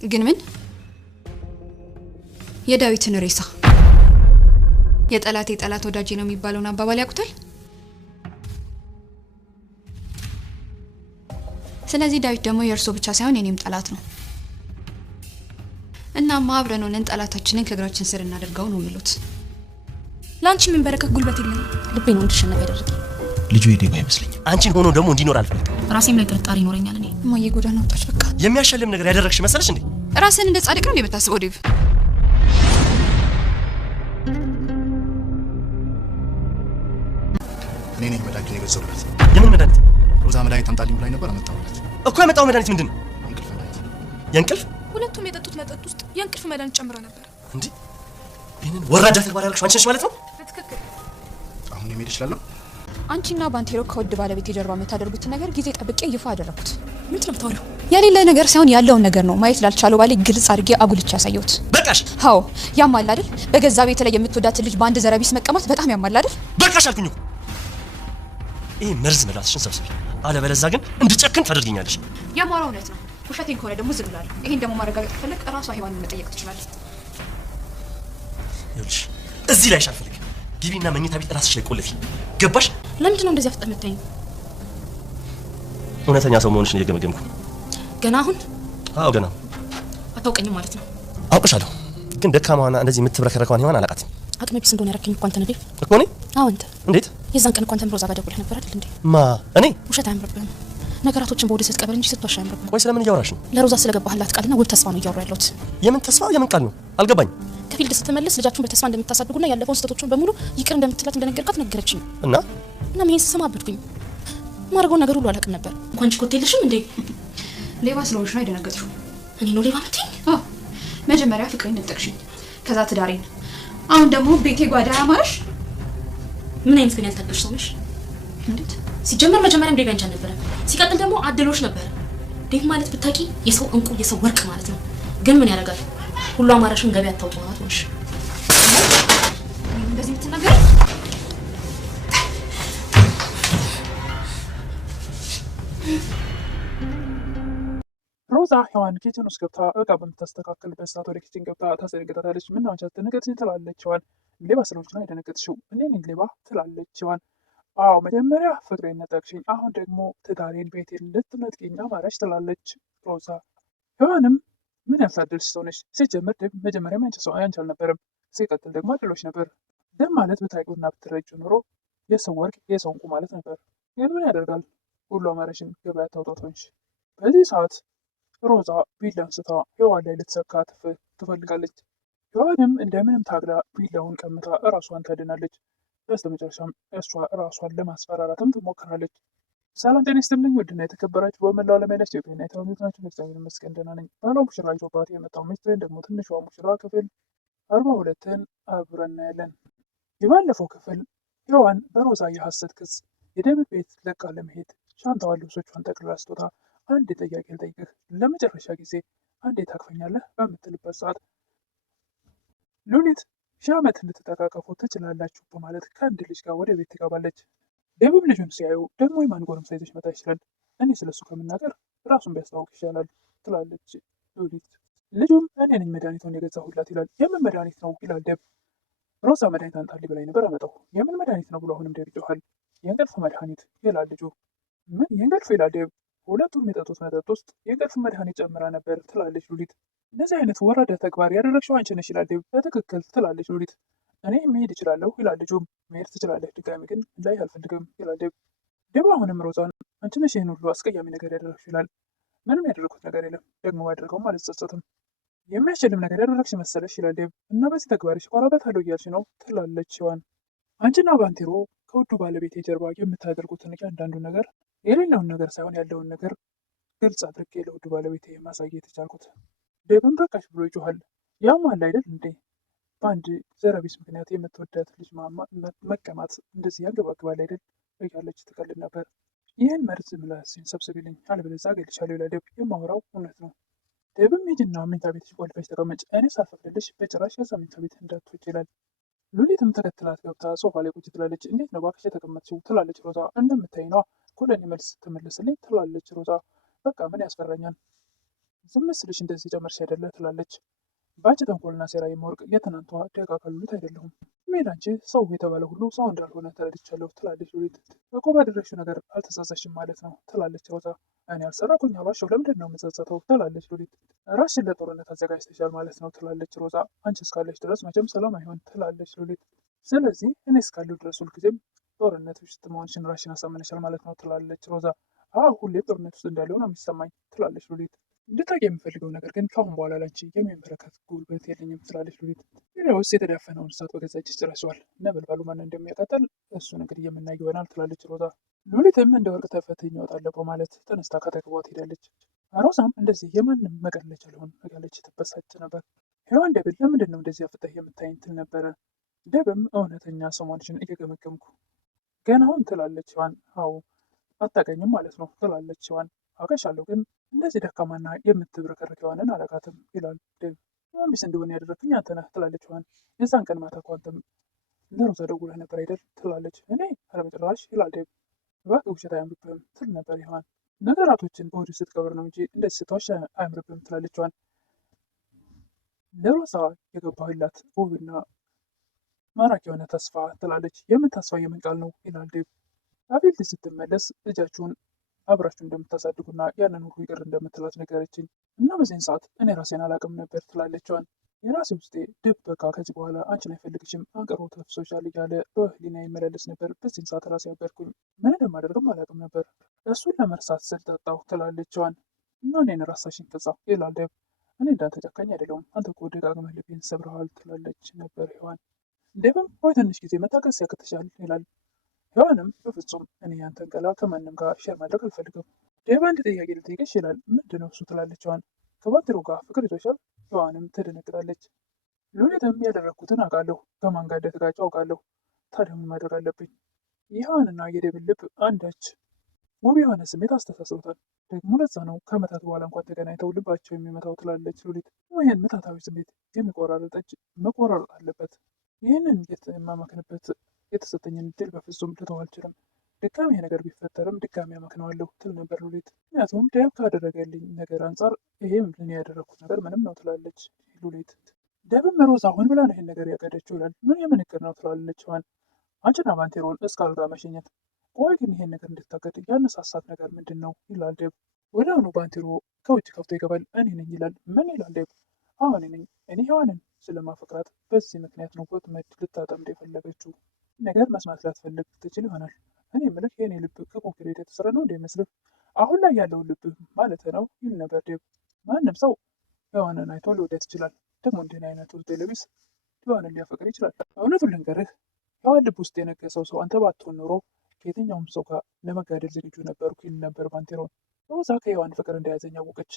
ግን ምን የዳዊትን ሬሳ የጠላቴ ጠላት ወዳጄ ነው የሚባለውን አባባል ያውቁታል። ስለዚህ ዳዊት ደግሞ የእርሶ ብቻ ሳይሆን የኔም ጠላት ነው እና ማብረን ሆነን ጠላታችንን ከእግራችን ስር እናደርገው ነው የሚሉት። ላንቺ ምን በረከት ጉልበት የለም። ልቤ ነው እንድሸነፍ ያደረገ ልጁ የዴባ አይመስለኝም። አንቺን ሆኖ ደግሞ እንዲኖር አልፈልግም። ራሴም ላይ ጥርጣሬ ይኖረኛል። እኔ እማዬ ጎዳና ወጣች። በቃ የሚያሸልም ነገር ያደረግሽ መሰለሽ እንዴ? ራስን እንደ ጻድቅ ነው የምታስበው ዴቭ? እኔ ነኝ መድኃኒቱን የገዛሁላት። የምን መድኃኒት? ሮዛ መድኃኒት አምጣልኝ ብላኝ ነበር፣ አመጣሁላት እኮ። ያመጣው መድኃኒት ምንድን ነው? የእንቅልፍ መድኃኒት። የእንቅልፍ? ሁለቱም የጠጡት መጠጥ ውስጥ የእንቅልፍ መድኃኒት ጨምሮ ነበር። እንዴ ይሄንን ወራዳ ተግባር ያደረግሽው አንቺ ነሽ ማለት ነው? በትክክል። አሁን መሄድ እችላለሁ? አንቺና ባንቴሮ ከውድ ባለቤት የጀርባ የምታደርጉትን ነገር ጊዜ ጠብቄ ይፋ አደረኩት። ምን ትለምታውለው? የሌለ ነገር ሳይሆን ያለውን ነገር ነው ማየት ላልቻለው ባሌ ግልጽ አድርጌ አጉልቻ ያሳየሁት። በቃሽ። አዎ ያማል አይደል? በገዛ ቤት ላይ የምትወዳት ልጅ በአንድ ዘረቢስ መቀማት በጣም ያማል አይደል? በቃሽ አልኩኝ እኮ። ይሄ መርዝ መላስሽን ሰብስቢ፣ አለበለዚያ ግን እንድጨክን ታደርጊኛለሽ። ያማራው እውነት ነው። ውሸቴን ከሆነ ደግሞ ዝም ብላለሁ። ይሄን ደግሞ ማረጋገጥ ከፈለክ ራሷ ሔዋንን መጠየቅ ትችላለች። ይኸውልሽ እዚህ ላይ አልፈልግም። ግቢና መኝታ ቤት ራስሽ ላይ ቆልፊ። ገባሽ? ለምንድን ነው እንደዚህ አፍጠህ የምታይኝ? እውነተኛ ሰው መሆንሽን እየገመገምኩ። ገና አሁን? አዎ ገና። አታውቀኝም ማለት ነው? አውቅሻለሁ፣ ግን ደካማዋና እንደዚህ የምትብረከረከዋን ሔዋን አላውቃትም። አቅመ ቢስ እንደሆነ ያረከኝ እኮ አንተ ነህ ዴቭ። እኮ እኔ? አዎ አንተ። እንዴት? የዛን ቀን እኮ አንተም ሮዛ ጋር ደውለህ ነበር አይደል እንዴ? ማ? እኔ? ውሸት አያምርብህም። ነገራቶችን በወደ ስትቀበል እንጂ ስትዋሽ አያምርብህም። ቆይ ስለምን እያወራሽ ነው? ለሮዛ ስለገባህላት ቃልና ውብ ተስፋ ነው እያወራ ያለሁት። የምን ተስፋ? የምን ቃል ነው? አልገባኝ። ከፊልድ ስትመለስ ልጃችሁን በተስፋ እንደምታሳድጉና ያለፈውን ስህተቶችን በሙሉ ይቅር እንደምትላት እንደነገርካት ነገረችኝ። እና ይሄን ስሰማ አበድኩኝ። ማድረገውን ነገር ሁሉ አላውቅም ነበር። እንኳን ችኮት የለሽም እንዴ? ሌባ ስለሆንሽ ነው የደነገጥሽው። እኔ ነው ሌባ የምትይኝ? አዎ መጀመሪያ ፍቅሬን ነጠቅሽኝ፣ ከዛ ትዳሬን፣ አሁን ደግሞ ቤቴ ጓዳ ያማረሽ። ምን አይነት ግን ያልታገሽ ሰው ነሽ? እንዴት? ሲጀመር መጀመሪያም ዴቭ አንቺ አልነበረ፣ ሲቀጥል ደግሞ አድሎሽ ነበር። ዴቭ ማለት ብታቂ የሰው እንቁ የሰው ወርቅ ማለት ነው። ግን ምን ያደርጋል ሁሉ አማራሽን ገበያ አታውጪው ማለት ነሽ። እንደዚህ የምትናገሪ? ሮዛ ሔዋን ኪችን ውስጥ ገብታ እቃ በምታስተካክልበት ሰዓት ወደ ኪችን ገብታ ታስደነግጣታለች። ምን ነው አንቺ አትደነግጥኝ ትላለች ሔዋን። ሌባ ስለሆንሽ ነው የደነገጥሽው? እኔ ነኝ ሌባ ትላለች ሔዋን። አዎ መጀመሪያ ፍቅሬን ነጠቅሽኝ፣ አሁን ደግሞ ትዳሬን ቤቴን ልትነጥቂኝ አማረሽ ትላለች ሮዛ። ሔዋንም ምን ያልታደልሽ ሰው ነሽ? ሲጀምር ደም መጀመሪያም ያንቺ አልነበረም፣ ሲቀጥል ደግሞ አድሎሽ ነበር። ደም ማለት ብታውቂውና ብትረጪው ኖሮ የሰው ወርቅ የሰው እንቁ ማለት ነበር። ግን ምን ያደርጋል ሁሉ አማረሽን ገበያ ታውጣት ሆንሽ። በዚህ ሰዓት ሮዛ ቢላ አንስታ ሔዋን ላይ ልትሰካ ትፈልጋለች። ሔዋንም እንደምንም ታግላ ቢላውን ቀምታ እራሷን ታድናለች። በስተመጨረሻም እሷ እራሷን ለማስፈራራትም ትሞክራለች። ሰላም ጤና ይስጥልኝ ውድና የተከበራችሁ በመላው ዓለም ያላችሁ ኢትዮጵያውያን የተወዳጆች ናችሁ። እግዚአብሔር ይመስገን ደህና ነኝ። ባለው ሙሽራ ይዞባት የመጣው ሚስት ወይም ደግሞ ትንሿ ሙሽራ ክፍል 42ን አብረን እናያለን። የባለፈው ክፍል ሔዋን በሮዛ የሐሰት ክስ የደብር ቤት ለቃ ለመሄድ ሻንጣዋን ልብሶቿን ጠቅልላ ስትወጣ አንድ ጥያቄ ልጠይቅህ፣ ለመጨረሻ ጊዜ አንዴ ታቅፈኛለህ በምትልበት ሰዓት ሉሊት 1000 ዓመት እንድትጠቃቀፉ ትችላላችሁ በማለት ከአንድ ልጅ ጋር ወደ ቤት ትገባለች። ደቡብ ልጁን ሲያዩ ደግሞ የማን ጎረምሳ ይዘሽ መጣ ይችላል፣ እኔ ስለሱ ከምናገር ራሱን ቢያስታውቅ ይሻላል ትላለች ሉሊት። ልጁም እኔ ነኝ መድኃኒቱን የገዛሁላት ይላል። የምን መድኃኒት ነው ይላል ደብ። ሮዛ መድኃኒት አንጣልኝ ብላኝ ነበር አመጣሁ። የምን መድኃኒት ነው ብሎ አሁንም ደብ ይጮሃል። የእንቅልፍ መድኃኒት ይላል ልጁ። ምን የእንቅልፍ ይላል ደብ። ሁለቱም የሚጠጡት መጠጥ ውስጥ የእንቅልፍ መድኃኒት ጨምራ ነበር ትላለች ሉሊት። እንደዚህ አይነት ወራዳ ተግባር ያደረግሽው አንቺ ነሽ ይላል ደብ። በትክክል ትላለች ሉሊት። እኔ መሄድ እችላለሁ ይላል ልጁም። መሄድ ትችላለህ፣ ድጋሚ ግን ላይ አልፈልግም ይላል ደብ። ደብ አሁንም ሮዛን አንቺ ነሽ ይህን ሁሉ አስቀያሚ ነገር ያደረግሽው ይላል። ምንም ያደረኩት ነገር የለም፣ ደግሞ ባደርገውም አልጸጸትም። የሚያስችልም ነገር ያደረግሽ መሰለሽ ይላል ደብ። እና በዚህ ተግባርሽ እኮራበታለሁ እያልሽ ነው ትላለች ሔዋን። አንቺና ባንቴሮ ከውዱ ባለቤት የጀርባ የምታደርጉትን እያንዳንዱ ነገር የሌለውን ነገር ሳይሆን ያለውን ነገር ግልጽ አድርጌ ለውዱ ባለቤት ማሳየት የቻልኩት። ደብን በቃሽ ብሎ ይጮሃል። ያም አለ አይደል እንዴ በአንድ ዘረቢስ ምክንያት የምትወዳት ልጅ መቀማት እንደዚህ ያንገባግባል አይደል እያለች ትቀልድ ነበር። ይህን መርዝ ምላስን ሰብስቢልኝ አለበለዚያ እገልሻለሁ ይላል ደብ። የማወራው እውነት ነው። ደብም ሂጂና መኝታ ቤትሽ ቆልፈሽ ተቀመጭ፣ እኔ ሳልፈቅድልሽ በጭራሽ ከዛ መኝታ ቤት እንዳትወጪ ይላል። ሉሊትም ተከትላት ገብታ ሶፋ ላይ ቁጭ ትላለች። እንዴት ነው እባክሽ የተቀመጥሽው ትላለች ሮዛ። እንደምታይ ነዋ እኮ ለእኔ መልስ ትመልስልኝ ትላለች ሮዛ። በቃ ምን ያስፈራኛል። ዝም ስልሽ እንደዚህ ጨመርሽ አይደለ ትላለች። በአንቺ ተንኮልና ሴራ የማወርቅ የትናንቷ ደጋ ካሉት አይደለሁም። ሜላንቺ ሰው የተባለ ሁሉ ሰው እንዳልሆነ ተረድቻለሁ ትላለች ሉሊት። እኮ ባደረግሽው ነገር አልተጸጸሽም ማለት ነው ትላለች ሮዛ። እኔ አልሰራኩኝ አሏሸው ለምንድን ነው የምጸጸተው ትላለች ሉሊት። ራስሽን ለጦርነት አዘጋጅተሻል ማለት ነው ትላለች ሮዛ። አንቺ እስካለች ድረስ መቼም ሰላም አይሆን ትላለች ሉሊት። ስለዚህ እኔ እስካለሁ ድረስ ሁልጊዜም ጦርነት ውስጥ መሆንሽን ራስሽን አሳምነሻል ማለት ነው ትላለች ሮዛ። ሁሌም ጦርነት ውስጥ እንዳለው ነው የሚሰማኝ ትላለች ሉሊት። እንድታውቂ የምፈልገው ነገር ግን ከአሁን በኋላ ላንቺ የሚንበረከት ጉልበት የለኝም ትላለች ሉሊት። ውስጥ የተዳፈነውን እሳት በገዛ እጅሽ ጨርሰዋል። ነበልባሉ ማን እንደሚያቃጠል እሱን እንግዲህ የምናይ ይሆናል ትላለች ሮዛ። ሉሊትም እንደ ወርቅ ተፈትኝ እወጣለሁ በማለት ተነስታ ከተግባ ትሄዳለች። ሮዛም እንደዚህ የማንም መቀለጃ ልሆን እያለች ትበሳጭ ነበር። ሔዋን ደብል ለምንድን ነው እንደዚህ አፍጠህ የምታይኝ ትል ነበረ። ደብም እውነተኛ ስሟንሽን እየገመገምኩ ገና አሁን ትላለች ሔዋን። አዎ አታውቀኝም ማለት ነው ትላለች ሔዋን። አውቅሻለሁ ግን እንደዚህ ደካማና የምትብረከረክ ሔዋንን አላውቃትም ይላል ደብ። ሚስ እንደሆነ ያደረግኝ አንተ ነህ ትላለች ሔዋን። የዛን ቀን ማታ እኮ አንተም ለሮዛ ደውለህ ነበር አይደል ትላለች። እኔ ኧረ በጭራሽ ይላል ደብ። እባክህ ውሸት አያምርብህም ትል ነበር ሔዋን። ነገራቶችን በሆድህ ስትቀብር ነው እንጂ እንደዚህ ስትዋሽ አያምርብህም ትላለች ሔዋን። ለሮዛ የገባህላት ውብና ማራኪ የሆነ ተስፋ ትላለች። የምን ተስፋ የምን ቃል ነው ይላል ደብ። አቤል ስትመለስ ልጃችሁን አብራችሁ እንደምታሳድጉና ያንን ሁሉ ይቅር እንደምትላት ነገረችኝ እና በዚህን ሰዓት እኔ ራሴን አላቅም ነበር ትላለች ሔዋን። የራሴ ውስጤ ደብ በቃ ከዚህ በኋላ አንቺን አይፈልግሽም አንቀሮ ተፍሶሻል እያለ በህሊና ይመላለስ ነበር። በዚህን ሰዓት ራሴ ያበርኩኝ ምን እንደማደርግም አላቅም ነበር። እሱን ለመርሳት ስል ጠጣሁ ትላለች ሔዋን። እና እኔን ራሳሽን ከጻ ይላል ደብ። እኔ እንዳንተ ጨካኝ አይደለሁም አንተ እኮ ደጋግመህ ልቤን ሰብረሃል ትላለች ነበር ሔዋን። ደብም ወይ ትንሽ ጊዜ መታገስ ያቅትሻል ይላል። ሔዋንም በፍጹም እኔ ያንተን ገላ ከማንም ጋር ሼር ማድረግ አልፈልግም። ደብ አንድ ጥያቄ ልጠይቅሽ ይላል። ምንድን ነው እሱ ትላለች ሔዋን። ከባንቴሮ ጋር ፍቅር ይዞሻል? ሔዋንም ትደነግጣለች። ሉሊትም ያደረግኩትን አውቃለሁ፣ ከማን ጋር እንደተጋጨ አውቃለሁ። ታዲያ ምን ማድረግ አለብኝ? የሔዋንና የደብን ልብ አንዳች ውብ የሆነ ስሜት አስተሳስሮታል። ደግሞ ለዛ ነው ከዓመታት በኋላ እንኳን ተገናኝተው ልባቸው የሚመታው ትላለች ሉሊት። ይህን ምታታዊ ስሜት የሚቆራረጥ እጅ መቆራረጥ አለበት። ይህንን የማመክንበት የተሰጠኝን እድል በፍጹም ልተው አልችልም። ድጋሚ ይሄ ነገር ቢፈጠርም ድጋሚ አመክነዋለሁ ትል ነበር ሉሊት። ምክንያቱም ደብ ካደረገልኝ ነገር አንጻር ይሄም ለኔ ያደረግኩት ነገር ምንም ነው ትላለች ሉሊት። ደብም ሮዛ ሆን ብላ ነው ይሄን ነገር ያቀደችው ይላል። ምን የምንቅር ነው ትላለች ሔዋን። አንቺና ባንቴሮን እስከ አልጋ መሸኘት። ቆይ ግን ይሄን ነገር እንድታገድ ያነሳሳት ነገር ምንድን ነው ይላል ደብ። ወደ አሁኑ ባንቴሮ ከውጭ ከፍቶ ይገባል። እኔ ነኝ ይላል። ምን ይላል ደብ። አሁን ነኝ እኔ ሔዋንን ስለማፈቅራት በዚህ ምክንያት ነው ወጥመድ ልታጠምድ የፈለገችው ነገር መስማት ላትፈልግ ትችል ይሆናል። እኔ የምልህ የኔ ልብ ከኮንክሪት የተሰራ ነው እንደሚመስልህ አሁን ላይ ያለውን ልብ ማለት ነው ይል ነበር ደብ። ማንም ሰው ሔዋንን አይቶ ሊወዳት ይችላል። ደግሞ እንዲህ አይነቱ ቴሌቪስ ሔዋንን ሊያፈቅር ይችላል። እውነቱን ልንገርህ ሔዋን ልብ ውስጥ የነገሰው ሰው አንተ ባትሆን ኖሮ ከየትኛውም ሰው ጋር ለመጋደል ዝግጁ ነበርኩ ይል ነበር ባንቴሮን። ሮዛ ከሔዋን ፍቅር እንደያዘኝ አወቀች።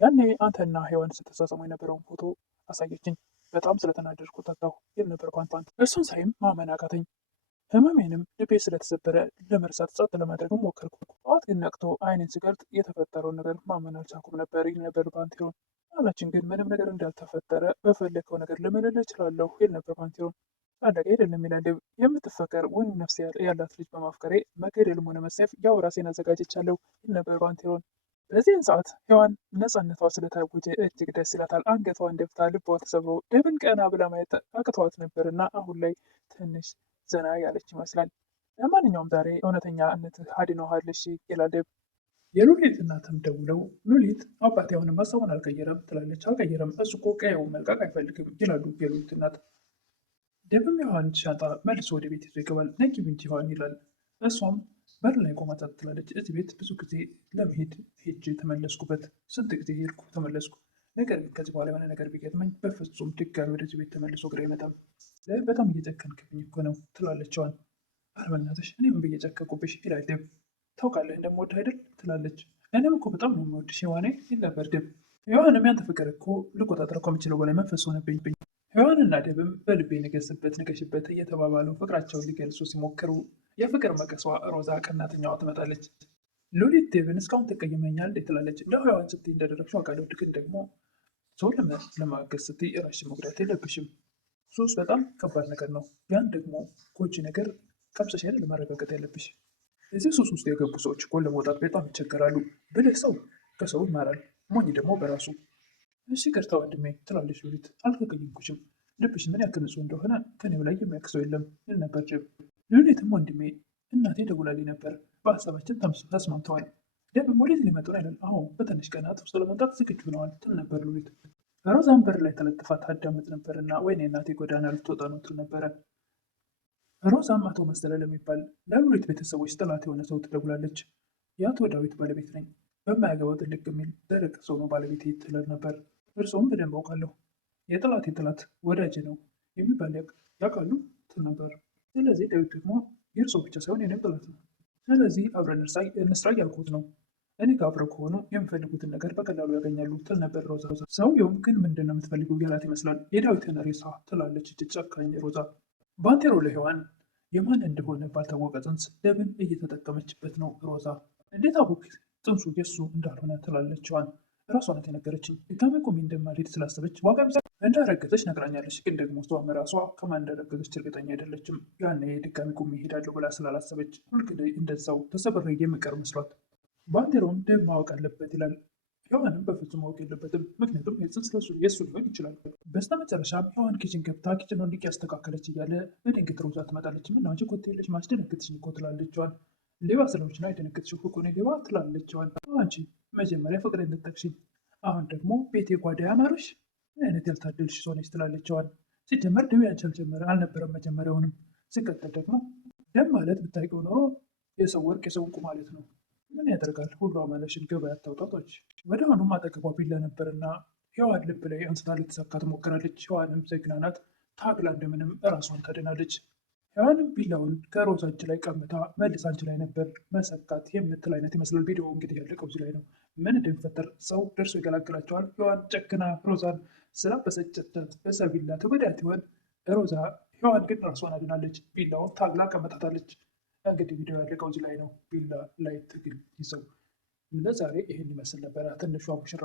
ያኔ አንተና ሔዋን ስትሳሰሙ የነበረውን ፎቶ አሳየችኝ። በጣም ስለተናደድኩ ጠጣሁ ይል ነበር ባንቴሮን። እሱን ሳይም ማመን አቃተኝ። ህመሜንም ልቤ ስለተሰበረ ለመርሳት ጸጥ ለማድረግም ሞከርኩ። ጠዋት ግን ነቅቶ አይኔን ስገልጥ የተፈጠረውን ነገር ማመን አልቻልኩም ነበር ይል ነበር ባንቴሮን። ኋላችን ግን ምንም ነገር እንዳልተፈጠረ በፈለግከው ነገር ልምልልህ እችላለሁ ይል ነበር ባንቴሮን። አለቀ አይደለም ይላል ደብ። የምትፈቀር ወይም ነፍስ ያላት ልጅ በማፍቀሬ መገደልም ሆነ መሰየፍ ያው ራሴን አዘጋጅቻለሁ ይል ነበር ባንቴሮን። በዚህን ሰዓት ሔዋን ነፃነቷ ስለታወጀ እጅግ ደስ ይላታል። አንገቷን ደፍታ ልቧ ተሰብሮ ደብን ቀና ብላ ማየት አቅቷት ነበር እና አሁን ላይ ትንሽ ዘና ያለች ይመስላል። ለማንኛውም ዛሬ እውነተኛ እነትህ አድነዋለሽ ይላል ደብ። የሉሊት እናትም ደውለው ሉሊት አባቴ አሁንም ሀሳቡን አልቀየረም ትላለች። አልቀየረም እሱ እኮ ቀየውን መልቀቅ አይፈልግም ይላሉ የሉሊት እናት። ደብም ሔዋን ሻንጣ መልሶ ወደ ቤት ይዞ ይገባል። ነቂ ብንት ሔዋን ይላል። እሷም በር ላይ ቆማ ጸጥ ትላለች። እዚህ ቤት ብዙ ጊዜ ለመሄድ ሄጅ ተመለስኩበት። ስንት ጊዜ ሄድኩ ተመለስኩ። ነገር ግን ከዚህ በኋላ የሆነ ነገር ቢገጥመኝ በፍጹም ድጋሚ ወደዚህ ቤት ተመልሶ ግራ አይመጣም። በጣም እየጨከንክብኝ እኮ ነው ትላለች ሔዋን። ኧረ በእናትሽ እኔም እየጨከንኩብሽ ይላል ደብ። ታውቃለህ እንደምወድህ አይደል ትላለች። እኔም እኮ በጣም ነው የምወድሽ ሔዋኔ ይል ነበር ደብ። ሔዋንም ያንተ ፍቅር እኮ ልቆጣጠር ከምችለው በላይ መንፈስ ሆነብኝ። ሔዋንና ደብም በልቤ ንገስበት እየተባባሉ ፍቅራቸውን ሊገልጹ ሲሞክሩ የፍቅር መቀሷ ሮዛ ቀናተኛዋ ትመጣለች። ሉሊት ደብን እስካሁን ትቀይመኛል እንዴት ትላለች። ለሔዋን ስትይ እንዳደረግሽው አውቃለሁ፣ ግን ደግሞ ሰው ለማገዝ ስትይ ራስሽን መጉዳት የለብሽም። ሱስ በጣም ከባድ ነገር ነው። ያን ደግሞ ጎጂ ነገር ቀምሰሽ አይደል ለማረጋገጥ ያለብሽ። እዚህ ሱስ ውስጥ የገቡ ሰዎች እኮ ለመውጣት በጣም ይቸገራሉ። ብልህ ሰው ከሰው ይማራል። ሞኝ ደግሞ በራሱ። እሺ ይቅርታ ወንድሜ ትላለች ሉሊት። አልተቀየምኩሽም። ልብሽ ምን ያክል ንጹህ እንደሆነ ከኔ በላይ የሚያውቅ ሰው የለም ይል ነበር ጅብ። ሉሊትም ወንድሜ እናቴ ደውላልኝ ነበር፣ በሀሳባችን ተስማምተዋል። ደምም ወዴት ሊመጡ ነው ይላል። አሁን በትንሽ ቀናት ውስጥ ለመምጣት ዝግጁ ሆነዋል ትል ነበር ሉሊት። ሮዛን በር ላይ ተለጥፋ ታዳምጥ ነበርና ወይኔ እናቴ ጎዳና ልትወጣ ነው ትል ነበረ። ሮዛም አቶ መሰለ ለሚባል ለሉሊት ቤተሰቦች ጠላት የሆነ ሰው ትደውላለች። የአቶ ዳዊት ባለቤት ነኝ፣ በማያገባው ጥልቅ የሚል ደረቅ ሰው ነው ባለቤት ትለን ነበር። እርስዎም በደንብ አውቃለሁ፣ የጠላቴ ጠላት ወዳጅ ነው የሚባል ያውቃሉ ትል ነበር። ስለዚህ ዳዊት ደግሞ የእርስዎ ብቻ ሳይሆን የኔም ጠላት ነው። ስለዚህ አብረን እንስራ እያልኩት ነው። እኔ ከአብረው ከሆኑ የሚፈልጉትን ነገር በቀላሉ ያገኛሉ ትል ነበር ሮዛ። ሰውየውም ግን ምንድን ነው የምትፈልገው ያላት ይመስላል። የዳዊትን ሬሳ ትላለች ጨካኝ ሮዛ። ባንቴሮ ለሔዋን የማን እንደሆነ ባልታወቀ ጽንስ ደምን እየተጠቀመችበት ነው ሮዛ። እንዴት አወቅ ጽንሱ የሱ እንዳልሆነ ትላለች ሔዋን። ራሷ ናት የነገረችኝ። ድጋሜ ቆሜ እንደማልሄድ ስላሰበች ዋጋ እንዳረገዘች ነግራኛለች። ግን ደግሞ እሷም ራሷ ከማን እንዳረገዘች እርግጠኛ አይደለችም። ያኔ ድጋሜ ቆሜ እሄዳለሁ ብላ ስላላሰበች ሁልጊዜ እንደዛው ተሰብሬ የሚቀር መስሏት። ባንቴሮም ደም ማወቅ አለበት ይላል። ሔዋንም በፍጹም ማወቅ የለበትም፣ ምክንያቱም የጽንስ የሱ ሊሆን ይችላል። በስተመጨረሻም ሔዋን ኪችን ገብታ ኪችኑን እያስተካከለች እያለ በድንገት ሮዛ ትመጣለች። ምነው አንቺ ኮቴ የለሽ ማስደነግጥሽኝ እኮ ትላለች ሔዋን። ሌባ ስለሆንሽ ነው የደነገጥሽው እኮ እኔ ሌባ ትላለች ሔዋን። አንቺ መጀመሪያ ፍቅሬን ነጠቅሽኝ፣ አሁን ደግሞ ቤቴ ጓዳ ያማረሽ፣ ምን አይነት ያልታደልሽ ሰው ነች ትላለች ሔዋን። ሲጀመር ደዌ አንቺ አልነበረም መጀመሪያውንም። ሲቀጥል ደግሞ ደም ማለት ብታውቂው ኖሮ የሰው ወርቅ የሰው ዕንቁ ማለት ነው። ምን ያደርጋል ሁሉ አማለሽን ገበያ ያታውጣቶች። ወደ አሁኑም አጠገቧ ቢላ ነበርና ሔዋን ልብ ላይ አንስታ ልትሰካ ትሞክራለች። ሔዋንም ጀግና ናት፣ ታግላ እንደምንም እራሷን ታድናለች። ሔዋንም ቢላውን ከሮዛ እጅ ላይ ቀምታ መልስ አንቺ ላይ ነበር መሰካት የምትል አይነት ይመስላል። ቪዲዮ እንግዲህ ያለቀው እዚህ ላይ ነው። ምን እንደሚፈጠር ሰው ደርሶ ይገላግላቸዋል። ሔዋን ጨክና ሮዛን ስላበሰጨቻት በዛ ቢላ ተጎዳት ይሆን? ሮዛ ሔዋን ግን ራሷን አድናለች። ቢላውን ታግላ ቀመጣታለች። እንግዲህ ቪዲዮ ያለቀው እዚህ ላይ ነው። ቢላ ላይ ትግል ይዘው ለዛሬ ይህን ይመስል ነበረ ትንሿ ሙሽራ።